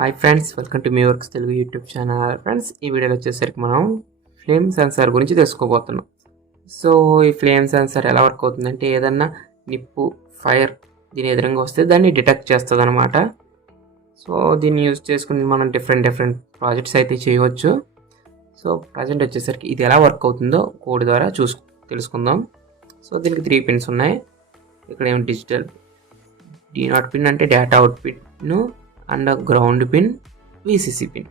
Hi friends, welcome to me works Telugu YouTube channel. Friends, ఈ వీడియోలో వచ్చేసరికి మనం ఫ్లేమ్ సెన్సార్ గురించి తెలుసుకోబోతున్నాం. సో ఈ ఫ్లేమ్ సెన్సార్ ఎలా వర్క్ అవుతుందంటే, ఏదన్నా నిప్పు, ఫైర్ దీని ఎదురుగా వస్తే దాన్ని డిటెక్ట్ చేస్తుంది అనమాట. సో దీన్ని యూజ్ చేసుకుని మనం డిఫరెంట్ ప్రాజెక్ట్స్ అయితే చేయవచ్చు. సో ప్రజెంట్ వచ్చేసరికి ఇది ఎలా వర్క్ అవుతుందో కోడ్ ద్వారా తెలుసుకుందాం. సో దీనికి 3 పిన్స్ ఉన్నాయి. ఇక్కడ ఏమో డిజిటల్ D0 పిన్ అంటే data out pin, and ground pin, VCC pin,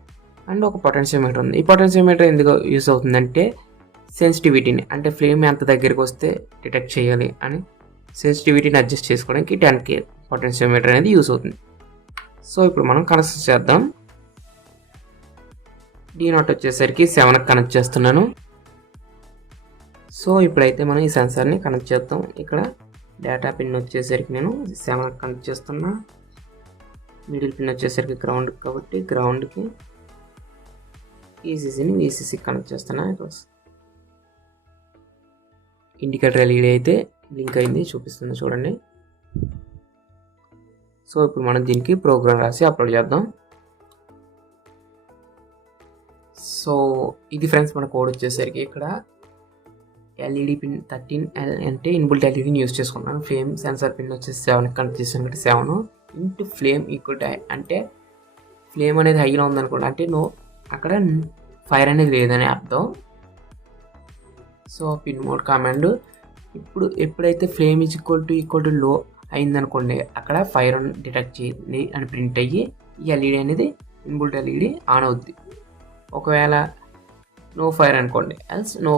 and ఒక పొటెన్షియోమీటర్ ఉంది. ఈ పొటెన్షియోమీటర్ ఎందుకు యూస్ అవుతుందంటే, సెన్సిటివిటీని అంటే ఫ్లేమ్ ఎంత దగ్గరికి వస్తే డిటెక్ట్ చేయాలి అని సెన్సిటివిటీని అడ్జస్ట్ చేసుకోవడానికి 10K పొటెన్షియోమీటర్ అనేది యూస్ అవుతుంది. సో ఇప్పుడు మనం కనెక్ట్ చేద్దాం. D0 వచ్చేసరికి 7కి కనెక్ట్ చేస్తున్నాను. సో ఇప్పుడైతే మనం ఈ సెన్సార్ని కనెక్ట్ చేద్దాం. ఇక్కడ డేటా పిన్ వచ్చేసరికి నేను 7కి కనెక్ట్ చేస్తున్నా. మిడిల్ పిన్ వచ్చేసరికి గ్రౌండ్ కాబట్టి గ్రౌండ్కి, ఈసీసీని VCC కనెక్ట్ చేస్తున్నా. ఇండికేటర్ LED అయితే బ్లింక్ అయింది, చూపిస్తుంది చూడండి. సో ఇప్పుడు మనం దీనికి ప్రోగ్రామ్ రాసి అప్లోడ్ చేద్దాం. సో ఇది ఫ్రెండ్స్ మన కోడ్ వచ్చేసరికి ఇక్కడ LED పిన్ 13L అంటే ఇన్బుల్ట్ LEDని యూజ్ చేసుకున్నాను. ఫ్లేమ్ సెన్సార్ పిన్ వచ్చేసి 7కి కనెక్ట్ చేసాను కాబట్టి 7 ఇంటూ ఫ్లేమ్ ఈక్వల్ టు అంటే ఫ్లేమ్ అనేది హైలో ఉందనుకోండి, అంటే అక్కడ ఫైర్ అనేది లేదని అర్థం. సో పిన్ మోడ్ కమాండ్ ఇప్పుడు ఎప్పుడైతే ఫ్లేమ్ ఈక్వల్ టు లో అయిందనుకోండి, అక్కడ ఫైర్ డిటెక్ట్ చేయండి అని ప్రింట్ అయ్యి ఈ LED అనేది ఇన్బుల్ట్ LED ఆన్ అవుద్ది. ఒకవేళ నో ఫైర్ అనుకోండి, ఎల్స్ నో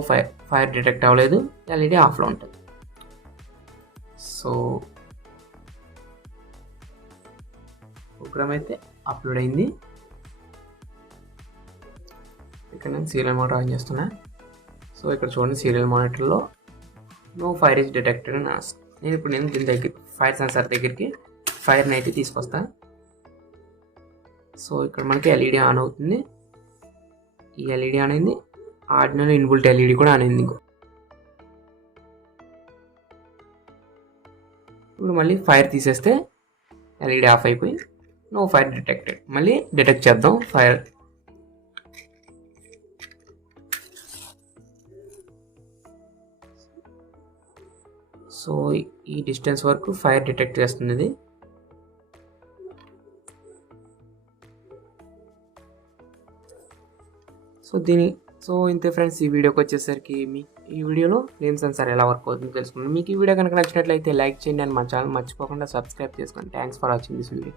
ఫైర్ డిటెక్ట్ అవ్వలేదు, LED ఆఫ్లో ఉంటుంది. సో ప్రోగ్రామ్ అయితే అప్లోడ్ అయింది. ఇక్కడ నేను సీరియల్ మానిటర్ ఆన్ చేస్తున్నా. సో ఇక్కడ చూడండి, సీరియల్ మానిటర్లో నో ఫైర్ ఇస్ డిటెక్టెడ్ అని నేను దీని దగ్గర ఫైర్ సెన్సార్ దగ్గరికి ఫైర్ని అయితే తీసుకొస్తా. సో ఇక్కడ మనకి LED ఆన్ అవుతుంది. ఈ LED ఆన్ అయింది, ఆర్డినరీ ఇన్బుల్ట్ LED కూడా ఆన్ అయింది. ఇప్పుడు మళ్ళీ ఫైర్ తీసేస్తే LED ఆఫ్ అయిపోయి నో ఫైర్ డిటెక్టెడ్. మళ్ళీ డిటెక్ట్ చేద్దాం ఫైర్. సో ఈ డిస్టెన్స్ వరకు ఫైర్ డిటెక్ట్ చేస్తుంది ఇది. సో ఇంతే ఫ్రెండ్స్, ఈ వీడియోకి వచ్చేసరికి ఈ వీడియోలో ఫ్లేమ్ సెన్సార్ ఎలా వర్క్ అవుతుందో తెలుసుకున్నాను. మీకు ఈ వీడియో కనుక నచ్చినట్లయితే లైక్ చేయండి, అండ్ మా ఛానల్ మర్చిపోకుండా సబ్స్క్రైబ్ చేసుకోండి. Thanks for watching this video.